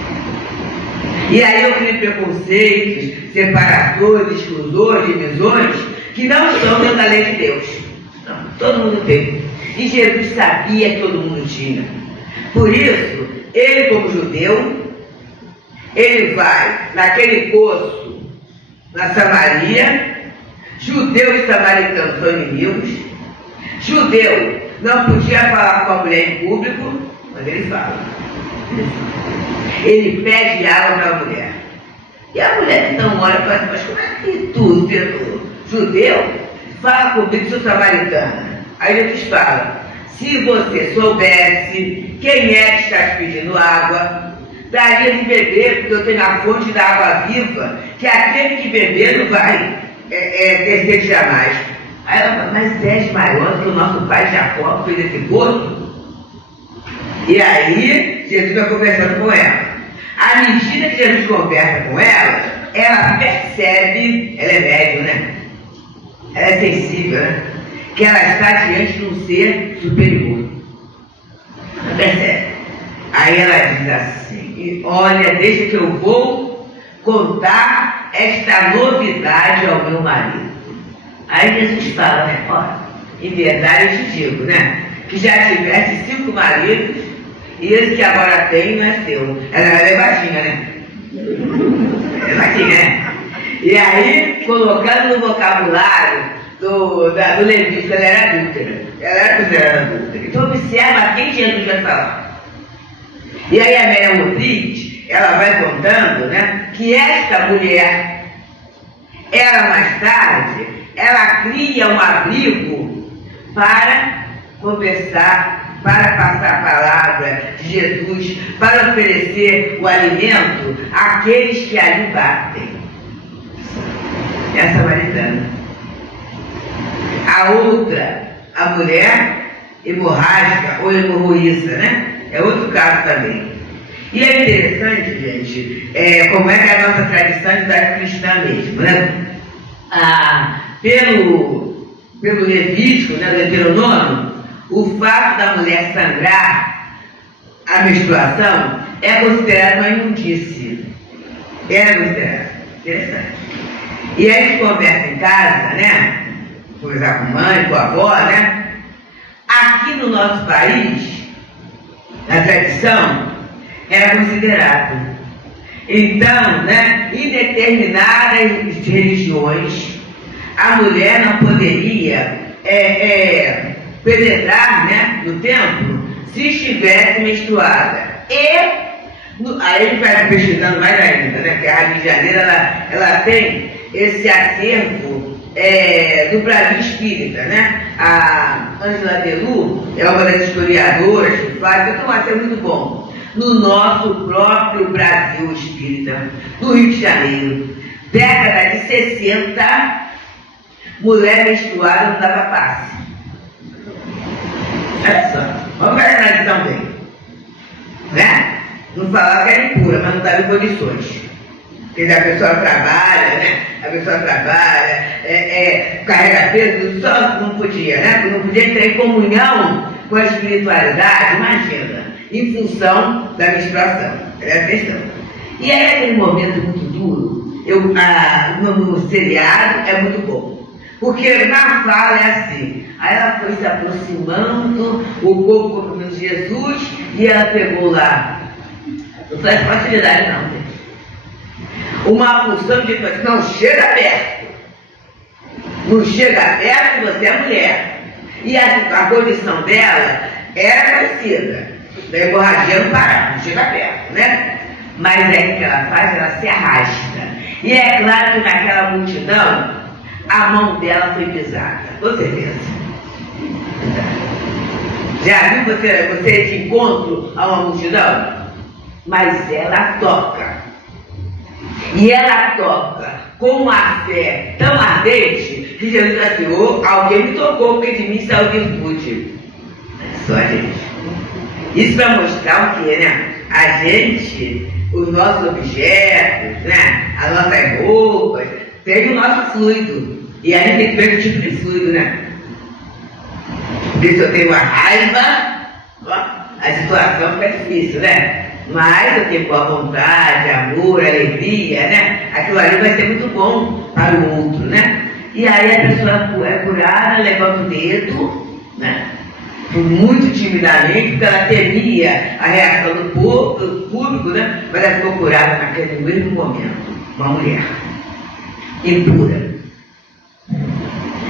E aí eu crio preconceitos, separações, exclusões, divisões, que não estão dentro da lei de Deus. Não, todo mundo tem. E Jesus sabia que todo mundo tinha. Por isso, ele como judeu, ele vai naquele poço, na Samaria. Judeu e samaritano são inimigos. Judeu não podia falar com a mulher em público, mas ele fala. Ele pede água para a mulher. E a mulher então olha e fala assim, mas como é que tu, sendo judeu, fala comigo, sou samaritana? Aí Jesus fala, se você soubesse quem é que está te pedindo água, daria de beber, porque eu tenho a fonte da água viva, que aquele que beber não vai ter sede jamais. Aí ela fala, mas és maior do que o nosso pai Jacó, que fez esse poço? E aí, Jesus vai conversando com ela. À medida que Jesus conversa com ela percebe, ela é médium, né? Ela é sensível, né? Que ela está diante de um ser superior. Ela percebe. Aí ela diz assim, olha, deixa que eu vou contar esta novidade ao meu marido. Aí Jesus fala, né? Olha, em verdade eu te digo, né? Que já tiveste 5 maridos e esse que agora tem não é seu. Ela é baixinha, né? É baixinha, né? E aí, colocando no vocabulário do Levítico, ela era adúltera. Ela era considerada adúltera. Então observa quem Jesus vai falar. E aí a Miriam Rodrigues, ela vai contando, né, que esta mulher, ela mais tarde, ela cria um abrigo para conversar, para passar a palavra de Jesus, para oferecer o alimento àqueles que ali batem. Essa samaritana. A outra, a mulher hemorrágica ou hemorroísta, né? É outro caso também. E é interessante, gente, como é que é a nossa tradição judaico-cristã mesmo, né? Pelo Levítico, né, do Deuteronômio, o fato da mulher sangrar a menstruação é considerado uma imundície. É considerado. Interessante. E aí a gente conversa em casa, né? Conversar com a mãe, com a avó, né? Aqui no nosso país, a tradição era considerado. Então, né, em determinadas religiões, a mulher não poderia penetrar, né, no templo se estivesse menstruada. Aí ele vai pesquisando mais ainda, né, que a Rádio de Janeiro ela tem esse acervo do Brasil Espírita, né? A Ângela Delu é uma das historiadoras que faz, então vai ser muito bom. No nosso próprio Brasil Espírita, no Rio de Janeiro, década de 60, mulher menstruada não dava passe. Olha só, vamos ver a tradição dele, né? Não falava que era impura, mas não dava condições. Porque a pessoa trabalha, né? A pessoa trabalha, carrega peso, só não podia, né? Não podia entrar em comunhão com a espiritualidade, imagina, em função da menstruação. Era a questão. E aí, aquele momento muito duro, no seriado é muito bom. Porque na fala é assim, aí ela foi se aproximando, o corpo comendo Jesus, e ela pegou lá. Não faz facilidade não, gente. Uma porção de coisas, não chega perto. Não chega perto que você é mulher. E a condição dela era conhecida. Da hemorragia não parava, não chega perto, né? Mas aí o que ela faz? Ela se arrasta. E é claro que naquela multidão, a mão dela foi pisada. Com certeza. Já viu você de encontro a uma multidão? Mas ela toca. E ela toca com uma fé tão ardente que Jesus assim, alguém me tocou, porque de mim saiu virtude. Só a gente. Isso para mostrar o quê, né? A gente, os nossos objetos, né? As nossas roupas, tem o nosso fluido. E a gente tem que ver que tipo de fluido, né? Se eu tenho uma raiva, a situação fica difícil, né? Mas eu tenho boa vontade, amor, alegria, né? Aquilo ali vai ser muito bom para o outro, né? E aí a pessoa é curada, levanta o dedo, né? Muito timidamente, porque ela temia a reação do público, né? Mas ela ficou curada naquele mesmo momento. Uma mulher impura.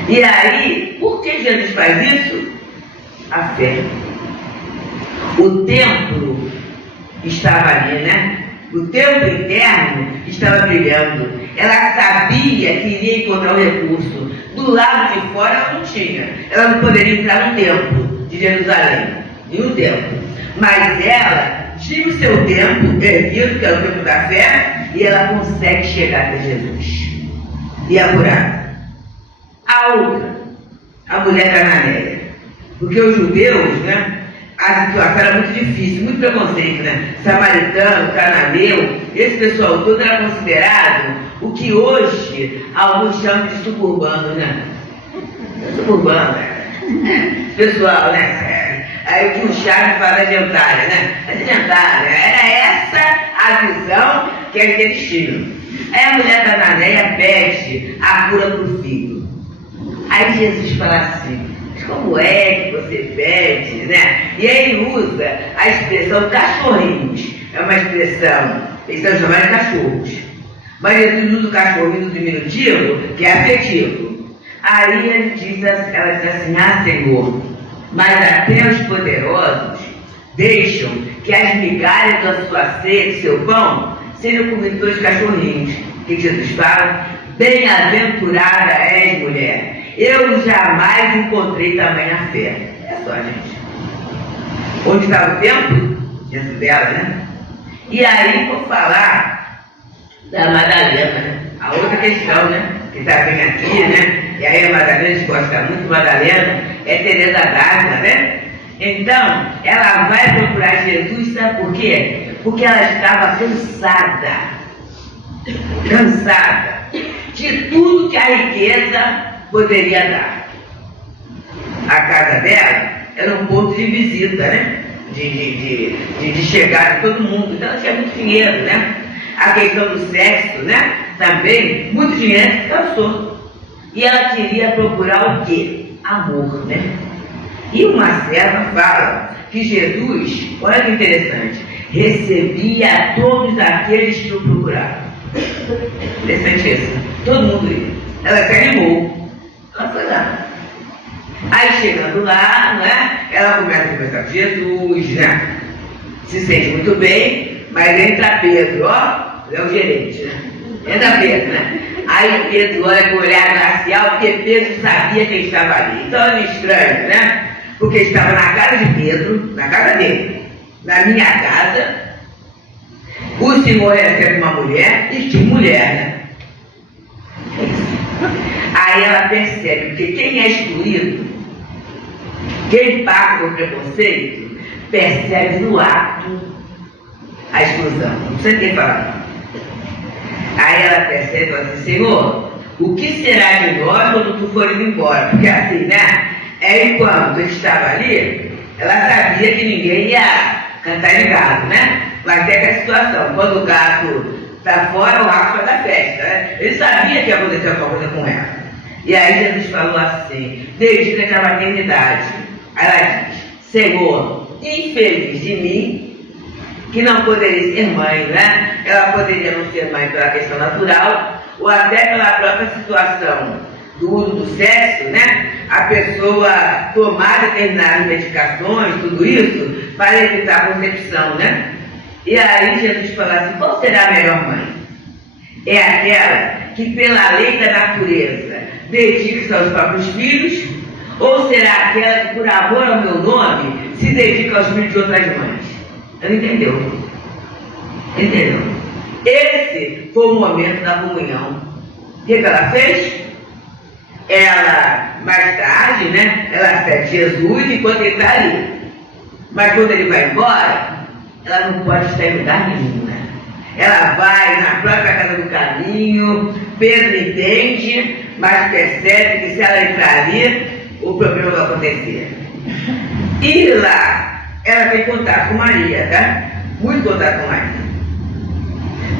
E aí, por que Jesus faz isso? A fé. O templo estava ali, né? O templo interno estava brilhando. Ela sabia que iria encontrar um recurso. Do lado de fora ela não tinha. Ela não poderia entrar no templo de Jerusalém, em um templo. Mas ela tinha o seu templo erguido, que é o templo da fé, e ela consegue chegar até Jesus. E a curada. A outra, a mulher cananeia. Porque os judeus, né? A situação era muito difícil, muito preconceito, né? Samaritano, cananeu, esse pessoal todo era considerado o que hoje alguns chamam de suburbano, né? Suburbano, né? Pessoal, né? Aí o que o Charles fala da dentária, né? A dentária, era essa a visão que eles tinham. Aí a mulher cananeia pede a cura para o filho. Aí Jesus fala assim, como é que você pede, né? E aí ele usa a expressão cachorrinhos. É uma expressão, eles estão chamando de cachorros. Mas Jesus usa o cachorrinho do diminutivo, que é afetivo. Aí ela diz assim, Senhor, mas até os poderosos deixam que as migalhas da sua ceia, do seu pão, seriam comidas pelos cachorrinhos. O que Jesus fala? Bem-aventurada és, mulher, eu jamais encontrei tamanha fé. É só, gente. Onde estava o templo? Dentro dela, né? E aí vou falar da Madalena, né? A outra questão, né? Que está bem aqui, né? E aí a Madalena, a gente gosta muito de Madalena, é Teresa d'Ávila, né? Então, ela vai procurar Jesus, sabe por quê? Porque ela estava cansada de tudo que a riqueza poderia dar. A casa dela era um ponto de visita, né? De chegar de todo mundo. Então ela tinha muito dinheiro, né? A questão do sexo, né? Também, muito dinheiro, cansou. E ela queria procurar o quê? Amor, né? E uma serva fala que Jesus, olha que interessante, recebia a todos aqueles que o procuravam. Interessante isso. Todo mundo ia. Ela se animou. Ela foi lá. Aí chegando lá, né? Ela começa a conversar com Jesus, né? Se sente muito bem, mas entra Pedro, ó, é o gerente, né? Entra Pedro, né? Aí Pedro olha com o olhar glacial, porque Pedro sabia quem estava ali. Então era estranho, né? Porque estava na casa de Pedro, na casa dele, na minha casa. O Senhor recebe uma mulher, e que mulher, né? Aí ela percebe que quem é excluído, quem paga o preconceito, percebe no ato a exclusão. Não precisa ter falado. Aí ela percebe e fala assim: Senhor, o que será de nós quando tu fores embora? Porque assim, né? Enquanto eu estava ali, ela sabia que ninguém ia cantar em gado, né? Mas tem aquela situação, quando o gato está fora, o rato faz a festa, né? Ele sabia que ia acontecer alguma coisa com ela. E aí Jesus falou assim, desde aquela maternidade, ela diz: Senhor, infeliz de mim, que não poderia ser mãe, né? Ela poderia não ser mãe pela questão natural, ou até pela própria situação do uso do sexo, né? A pessoa tomar determinadas medicações, tudo isso, para evitar a concepção, né? E aí Jesus falou assim: qual será a melhor mãe? É aquela que pela lei da natureza dedica-se aos próprios filhos, ou será aquela que por amor ao meu nome se dedica aos filhos de outras mães? Ela entendeu. Entendeu? Esse foi o momento da comunhão. O que ela fez? Ela, mais tarde, né? Ela segue Jesus enquanto ele está ali. Mas quando ele vai embora, ela não pode estar em lugar nenhum, né? Ela vai na própria casa do caminho, Pedro entende, mas percebe que se ela entrar ali, o problema vai acontecer. E lá, ela tem contato com Maria, tá? Muito contato com Maria.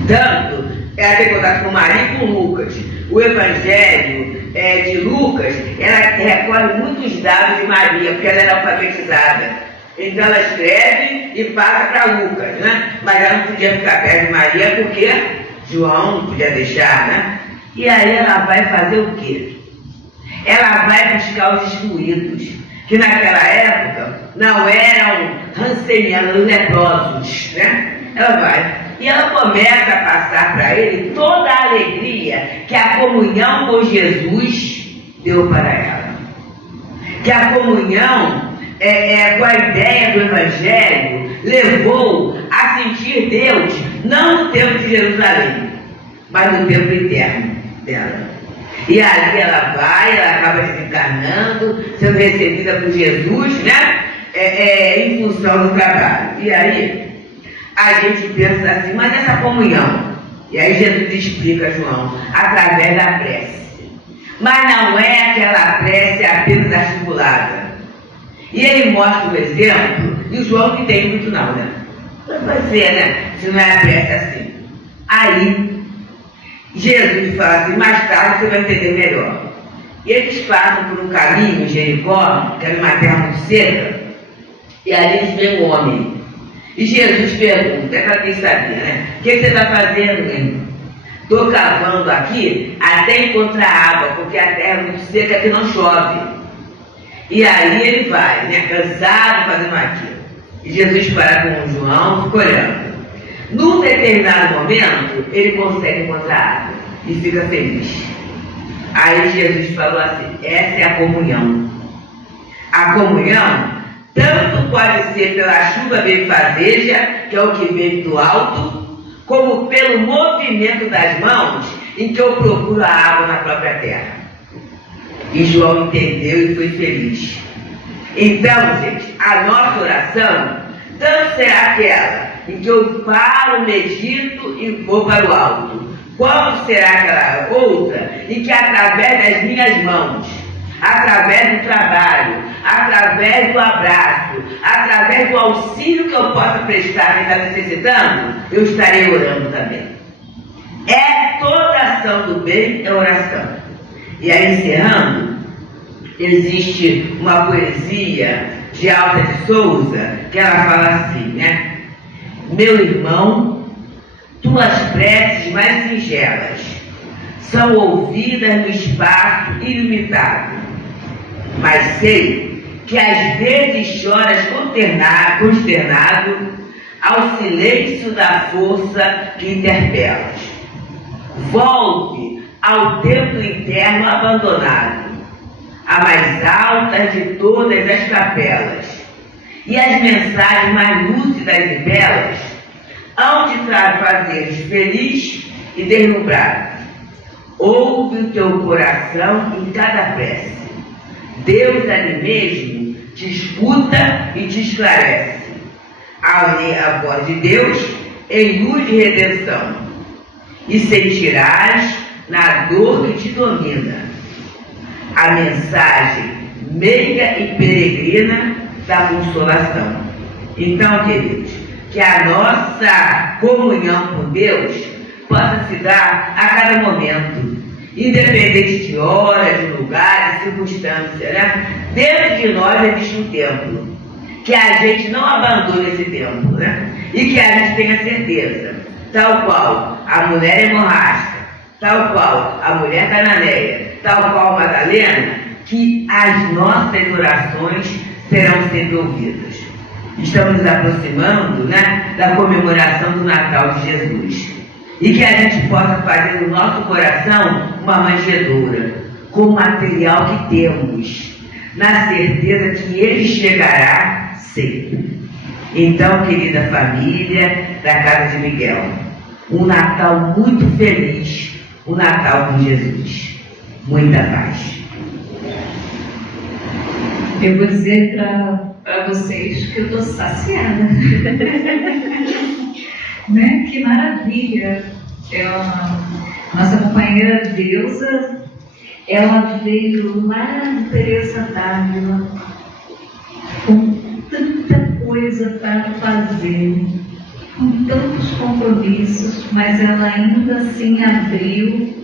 Tanto, ela tem contato com Maria e com Lucas. O Evangelho de Lucas, ela recolhe muitos dados de Maria, porque ela era alfabetizada. Então ela escreve e passa para Lucas, né? Mas ela não podia ficar perto de Maria porque João não podia deixar, né? E aí ela vai fazer o quê? Ela vai buscar os excluídos, que naquela época não eram rancenianos, leprosos, né? Ela vai. E ela começa a passar para ele toda a alegria que a comunhão com Jesus deu para ela. Que a comunhão com a ideia do Evangelho levou a sentir Deus, não no templo de Jerusalém, mas no templo interno dela. E ali ela vai, ela acaba desencarnando, sendo recebida por Jesus, né? Em função do trabalho. E aí a gente pensa assim, mas essa comunhão, e aí Jesus explica, João, através da prece. Mas não é aquela prece apenas articulada. E ele mostra o exemplo, e o João não entende muito não, né? Vai ser, né? Se não é a prece assim. Aí, Jesus fala assim, mais tarde você vai entender melhor. E eles passam por um caminho em Jericó, que era uma terra muito seca, e ali eles veem um homem. E Jesus pergunta, é para quem sabia, né? O que você está fazendo, menino? Estou cavando aqui até encontrar água, porque a terra é muito seca que não chove. E aí ele vai, né? Cansado, fazendo aquilo. E Jesus para com João, fica olhando. Num determinado momento, ele consegue encontrar água e fica feliz. Aí Jesus falou assim, essa é a comunhão. A comunhão tanto pode ser pela chuva benfazeja, que é o que vem do alto, como pelo movimento das mãos, em que eu procuro a água na própria terra. E João entendeu e foi feliz. Então, gente, a nossa oração tanto será aquela em que eu paro, medito e vou para o alto, quanto será aquela outra em que através das minhas mãos, através do trabalho, através do abraço, através do auxílio que eu possa prestar quem está necessitando, eu estarei orando também. Toda ação do bem é oração. E aí, encerrando, existe uma poesia de Alta de Souza que ela fala assim, né? Meu irmão, tuas preces mais singelas são ouvidas no espaço ilimitado, mas sei que às vezes choras consternado ao silêncio da força que interpelas. Volve ao templo interno abandonado, a mais alta de todas as capelas, e as mensagens mais lúcidas e belas hão de fazeres feliz e deslumbrado. Ouve o teu coração em cada prece. Deus ali mesmo te escuta e te esclarece. A voz de Deus em luz de redenção, e sentirás na dor que te domina a mensagem meiga e peregrina da consolação. Então, queridos, que a nossa comunhão com Deus possa se dar a cada momento, independente de hora, de lugar, de circunstância, né? Dentro de nós existe um templo, que a gente não abandone esse templo, né? E que a gente tenha certeza, tal qual a mulher hemorrágica, tal qual a mulher cananeia, tal qual Madalena, que as nossas orações serão sempre ouvidas. Estamos nos aproximando, né, da comemoração do Natal de Jesus. E que a gente possa fazer no nosso coração uma manjedoura com o material que temos, na certeza que ele chegará sempre. Então, querida família da Casa de Miguel, um Natal muito feliz, um Natal com Jesus. Muita paz. Eu vou dizer para vocês que eu estou saciada. Né? Que maravilha! Nossa companheira Deusa, ela veio lá de Teresa d'Ávila com tanta coisa para fazer, com tantos compromissos, mas ela ainda assim abriu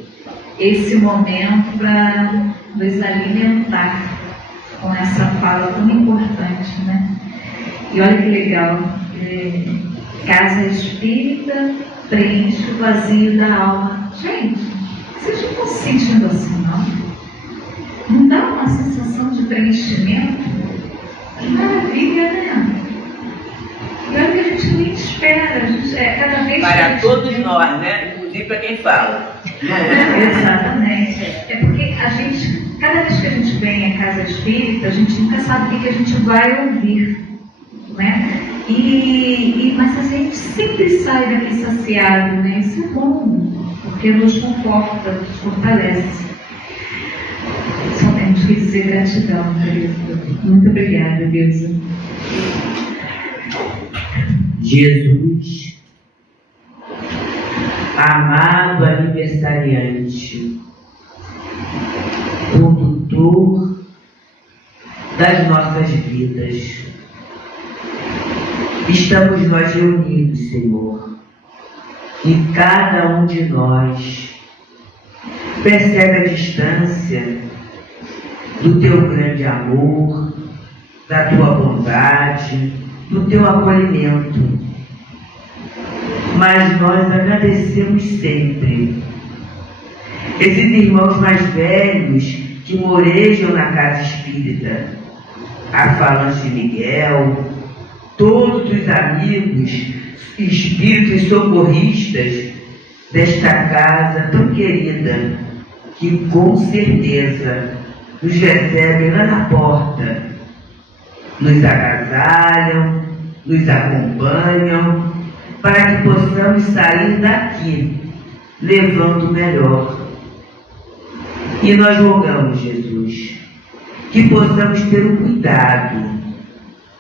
esse momento para nos alimentar com essa fala tão importante, né? E olha que legal, casa espírita preenche o vazio da alma. Gente, vocês não estão se sentindo assim, não? Não dá uma sensação de preenchimento? Que maravilha, né? E olha que a gente nem espera, a gente, cada vez para todos nós, né? Inclusive para quem fala. Exatamente. É porque a gente, cada vez que a gente vem à casa espírita, a gente nunca sabe o que a gente vai ouvir, né? Mas a gente sempre sai daqui saciado, né? Isso é bom, porque nos conforta, nos fortalece. Só temos que dizer gratidão, querida. Muito obrigada, Deusa. Jesus, amado aniversariante, condutor das nossas vidas, estamos nós reunidos, Senhor, e cada um de nós percebe a distância do teu grande amor, da tua bondade, do teu acolhimento. Mas nós agradecemos sempre esses irmãos mais velhos que morejam na casa espírita, a Falange de Miguel, todos os amigos, espíritos socorristas desta casa tão querida, que com certeza nos recebem lá na porta, nos agasalham, nos acompanham, para que possamos sair daqui levando o melhor. E nós rogamos, Jesus, que possamos ter o cuidado,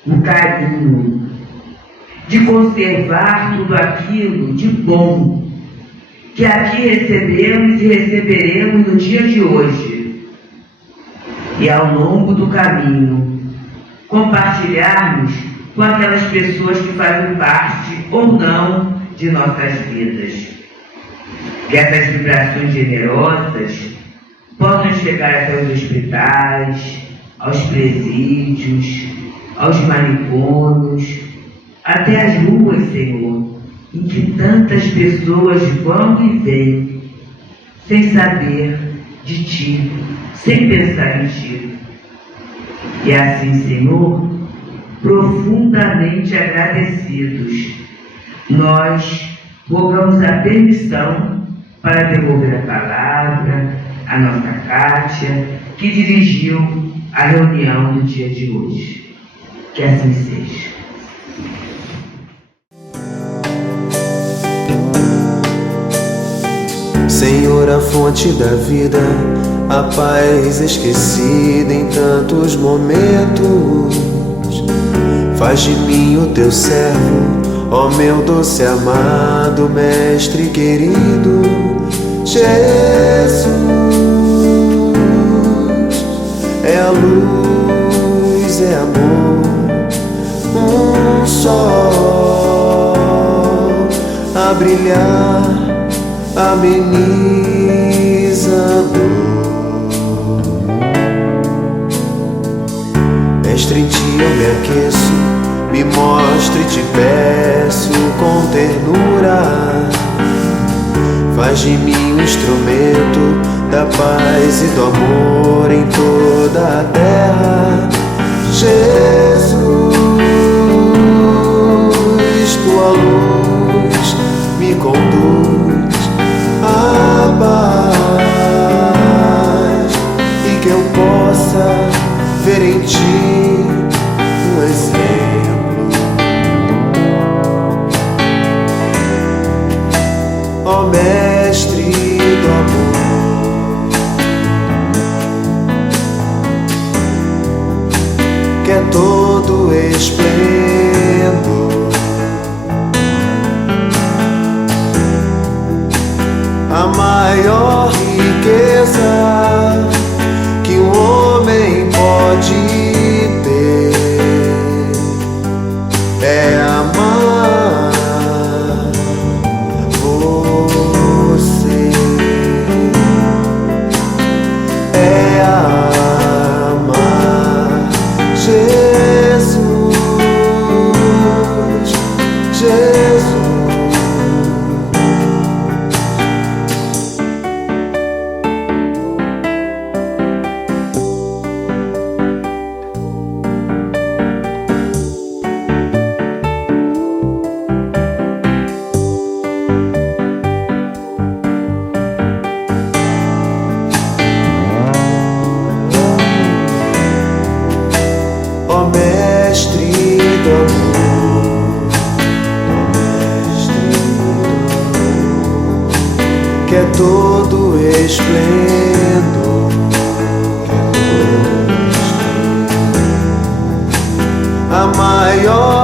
o carinho, de conservar tudo aquilo de bom que aqui recebemos e receberemos no dia de hoje. E ao longo do caminho, compartilharmos com aquelas pessoas que fazem parte ou não de nossas vidas. Que essas vibrações generosas possam chegar até os hospitais, aos presídios, aos manicômios, até as ruas, Senhor, em que tantas pessoas vão e vêm, sem saber de Ti, sem pensar em Ti. E assim, Senhor, profundamente agradecidos, nós rogamos a permissão para devolver a palavra à nossa Kátia, que dirigiu a reunião do dia de hoje. Que assim seja. Senhor, a fonte da vida, a paz esquecida em tantos momentos, faz de mim o teu servo, ó meu doce amado Mestre querido. Jesus é a luz, é amor, um sol a brilhar, ameniza a dor. Mestre, em ti eu me aqueço, me mostre, te peço com ternura. Faz de mim um instrumento da paz e do amor em toda a terra. Jesus, tua luz me conduz à paz, e que eu possa ver em ti um exemplo. Ó Mestre do amor, que é todo esplendor, a maior riqueza que um homem pode ter é amar você, é amar Jesus, Jesus. Ó Mestre do amor, ó Mestre do amor, que é todo esplendor, que é todo esplendor, a maior